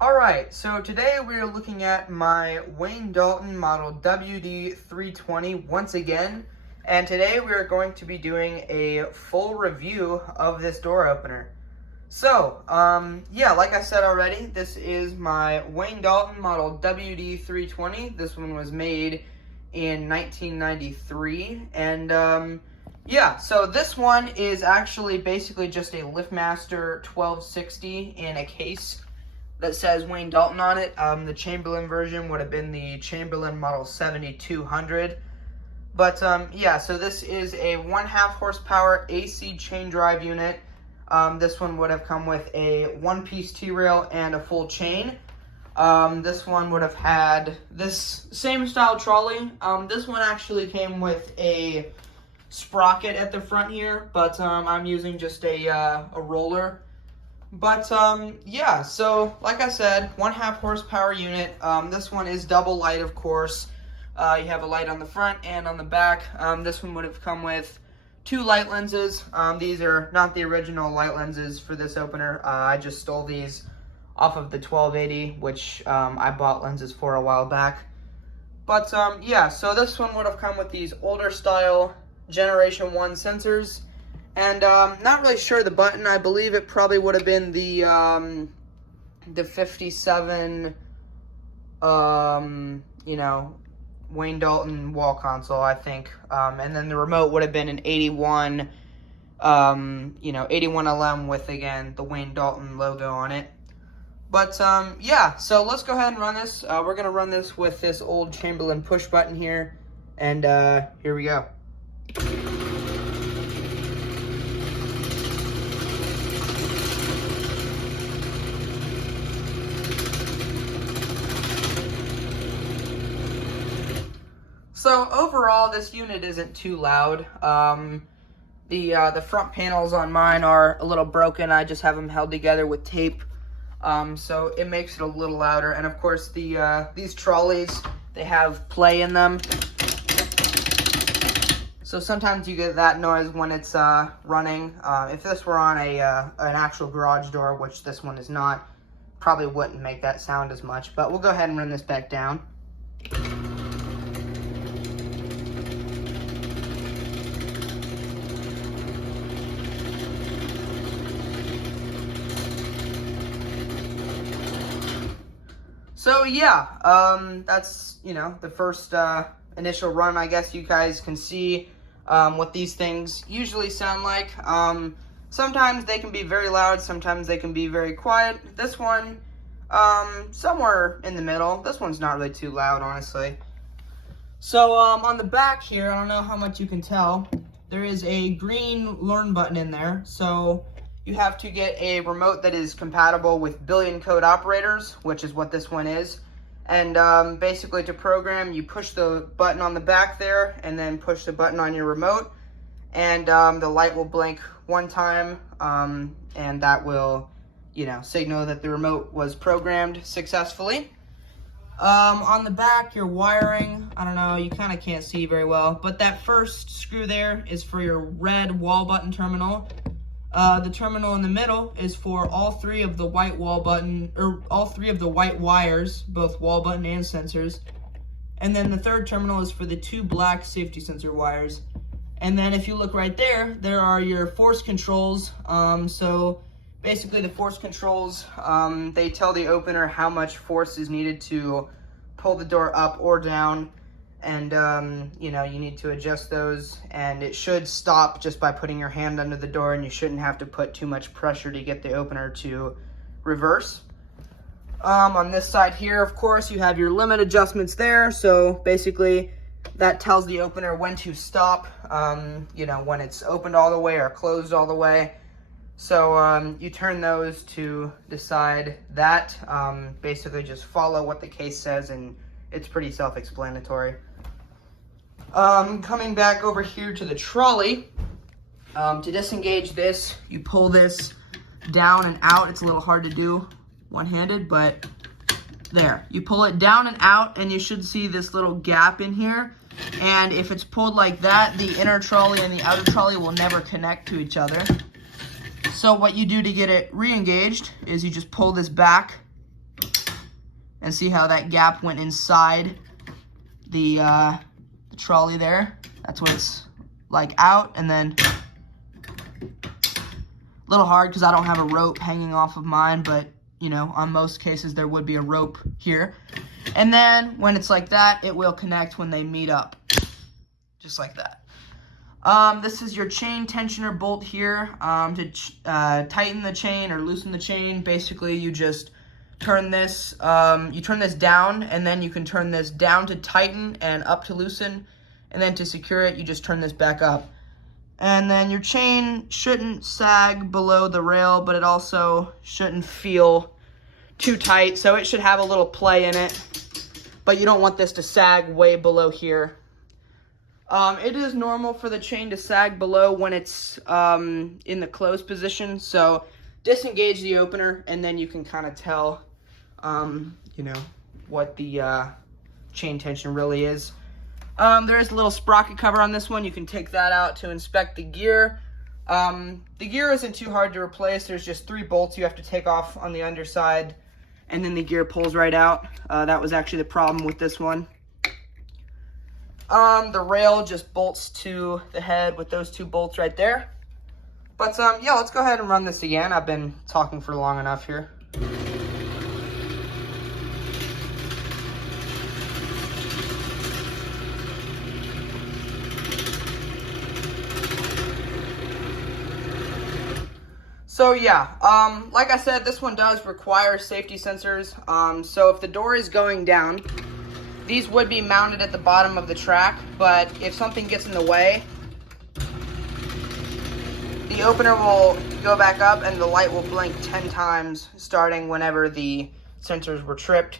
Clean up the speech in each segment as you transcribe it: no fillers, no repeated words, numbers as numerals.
Alright, so today we are looking at my Wayne Dalton model WD320 once again, and today we are going to be doing a full review of this door opener. So, yeah, like I said already, this is my Wayne Dalton model WD320. This one was made in 1993, and yeah, so this one is actually basically just a LiftMaster 1260 in a case that says Wayne Dalton on it. The Chamberlain version would have been the Chamberlain model 7200. But yeah, so this is a 1/2 horsepower AC chain drive unit. This one would have come with a one-piece T-rail and a full chain. This one would have had this same style trolley. This one actually came with a sprocket at the front here, but I'm using just a roller. But yeah, so like I said, 1/2 horsepower unit. This one is double light, of course. You have a light on the front and on the back. This one would have come with 2 light lenses. These are not the original light lenses for this opener. I just stole these off of the 1280, which I bought lenses for a while back. But yeah, so this one would have come with these older style Generation 1 sensors. And not really sure the button. I believe it probably would have been the 57, you know, Wayne Dalton wall console, I think. And then the remote would have been an 81, you know, 81LM with, again, the Wayne Dalton logo on it. But yeah, so let's go ahead and run this. We're going to run this with this old Chamberlain push button here. And here we go. So overall, this unit isn't too loud. The front panels on mine are a little broken. I just have them held together with tape, so it makes it a little louder. And of course, these trolleys, they have play in them, so sometimes you get that noise when it's running. If this were on an actual garage door, which this one is not, probably wouldn't make that sound as much. But we'll go ahead and run this back down. So yeah, that's, you know, the first initial run. I guess you guys can see what these things usually sound like. Sometimes they can be very loud, sometimes they can be very quiet. This one, somewhere in the middle. This one's not really too loud, honestly. So on the back here, I don't know how much you can tell, there is a green learn button in there. So you have to get a remote that is compatible with billion code operators, which is what this one is. And basically to program, you push the button on the back there and then push the button on your remote. And the light will blink one time, and that will, you know, signal that the remote was programmed successfully. On the back, your wiring, I don't know, you kind of can't see very well, but that first screw there is for your red wall button terminal. The terminal in the middle is for all 3 of the white wall button, or all 3 of the white wires, both wall button and sensors. And then the third terminal is for the 2 black safety sensor wires. And then if you look right there, there are your force controls. So basically the force controls, they tell the opener how much force is needed to pull the door up or down. And, you know, you need to adjust those, and it should stop just by putting your hand under the door, and you shouldn't have to put too much pressure to get the opener to reverse. On this side here, of course, you have your limit adjustments there. So basically that tells the opener when to stop, you know, when it's opened all the way or closed all the way. So you turn those to decide that. Basically just follow what the case says, and it's pretty self-explanatory. Coming back over here to the trolley, to disengage this, you pull this down and out. It's a little hard to do one-handed, but there. You pull it down and out, and you should see this little gap in here. And if it's pulled like that, the inner trolley and the outer trolley will never connect to each other. So what you do to get it re-engaged is you just pull this back, And see how that gap went inside the trolley there? That's what it's like out. And then a little hard because I don't have a rope hanging off of mine, but you know, on most cases there would be a rope here. And then when it's like that, it will connect when they meet up, just like that. This is your chain tensioner bolt here. To tighten the chain or loosen the chain, basically you just turn this, you turn this down, and then you can turn this down to tighten and up to loosen, and then to secure it, you just turn this back up. And then your chain shouldn't sag below the rail, but it also shouldn't feel too tight, so it should have a little play in it, but you don't want this to sag way below here. It is normal for the chain to sag below when it's in the closed position, so disengage the opener, and then you can kind of tell, you know, what the chain tension really is. There is a little sprocket cover on this one. You can take that out to inspect the gear. The gear isn't too hard to replace. There's just 3 bolts you have to take off on the underside, and then the gear pulls right out. That was actually the problem with this one. The rail just bolts to the head with those 2 bolts right there. But yeah, let's go ahead and run this again. I've been talking for long enough here. So yeah, like I said, this one does require safety sensors. So if the door is going down, these would be mounted at the bottom of the track, but if something gets in the way, the opener will go back up and the light will blink 10 times starting whenever the sensors were tripped.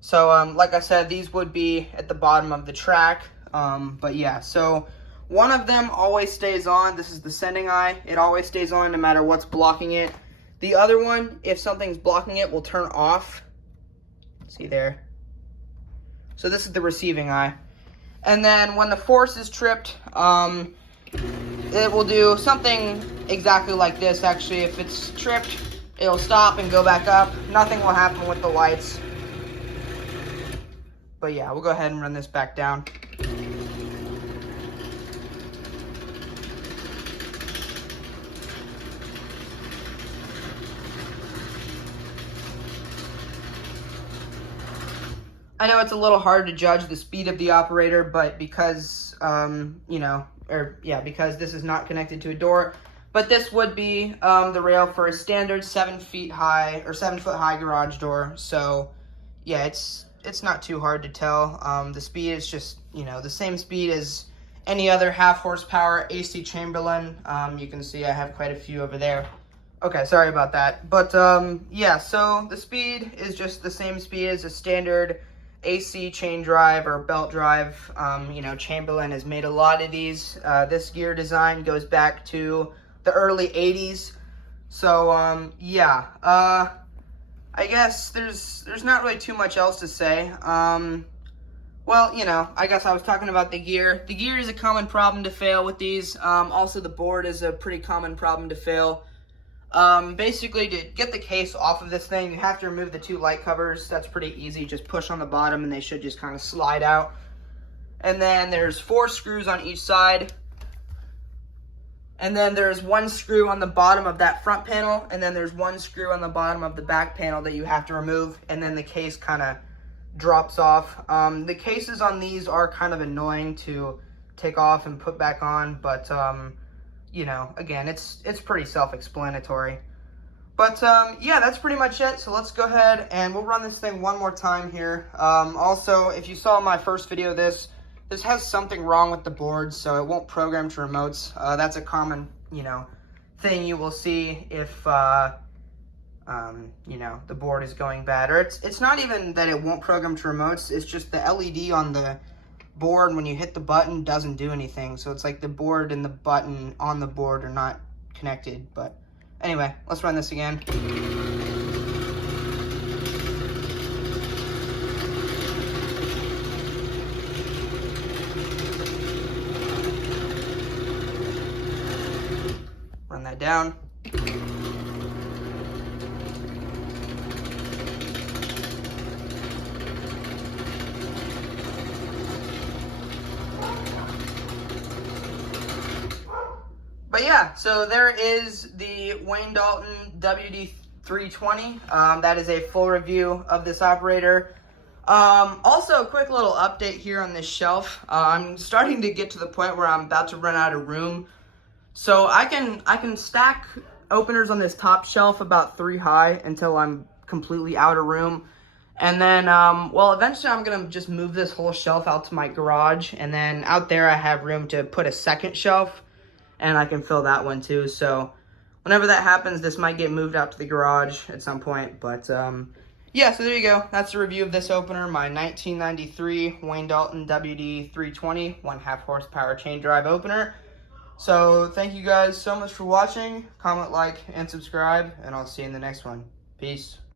So like I said, these would be at the bottom of the track. But yeah, so one of them always stays on. This is the sending eye. It always stays on no matter what's blocking it. The other one, if something's blocking it, will turn off. See there? So this is the receiving eye. And then when the force is tripped, it will do something exactly like this. Actually, if it's tripped, it'll stop and go back up. Nothing will happen with the lights. But yeah, we'll go ahead and run this back down. I know it's a little hard to judge the speed of the operator, but because, you know, because this is not connected to a door, but this would be the rail for a standard 7 foot high garage door. So yeah, it's not too hard to tell. The speed is just, you know, the same speed as any other 1/2 horsepower AC Chamberlain. You can see I have quite a few over there. Okay, sorry about that. But yeah, so the speed is just the same speed as a standard AC chain drive or belt drive. You know, Chamberlain has made a lot of these. This gear design goes back to the early 80s. So yeah, I guess there's not really too much else to say. Well, you know, I guess I was talking about the gear. The gear is a common problem to fail with these. Also, the board is a pretty common problem to fail. Basically, to get the case off of this thing, you have to remove the 2 light covers. That's pretty easy. Just push on the bottom and they should just kind of slide out. And then there's 4 screws on each side. And then there's 1 screw on the bottom of that front panel. And then there's 1 screw on the bottom of the back panel that you have to remove. And then the case kind of drops off. The cases on these are kind of annoying to take off and put back on. But, you know, again, it's pretty self-explanatory. But yeah, that's pretty much it. So let's go ahead and we'll run this thing one more time here. Also, if you saw my first video, this has something wrong with the board, so it won't program to remotes. That's a common, you know, thing you will see if you know, the board is going bad. Or it's not even that it won't program to remotes. It's just the LED on the board when you hit the button doesn't do anything. So it's like the board and the button on the board are not connected. But anyway, let's run this again. Run that down. so there is the Wayne Dalton WD320. That is a full review of this operator. Also, a quick little update here on this shelf. I'm starting to get to the point where I'm about to run out of room. So I can stack openers on this top shelf about 3 high until I'm completely out of room. And then, well, eventually I'm going to just move this whole shelf out to my garage. And then out there I have room to put a second shelf. And I can fill that one too. So whenever that happens, this might get moved out to the garage at some point. But, yeah, so there you go. That's the review of this opener, my 1993 Wayne Dalton WD320 1/2 horsepower chain drive opener. So thank you guys so much for watching. Comment, like, and subscribe, and I'll see you in the next one. Peace.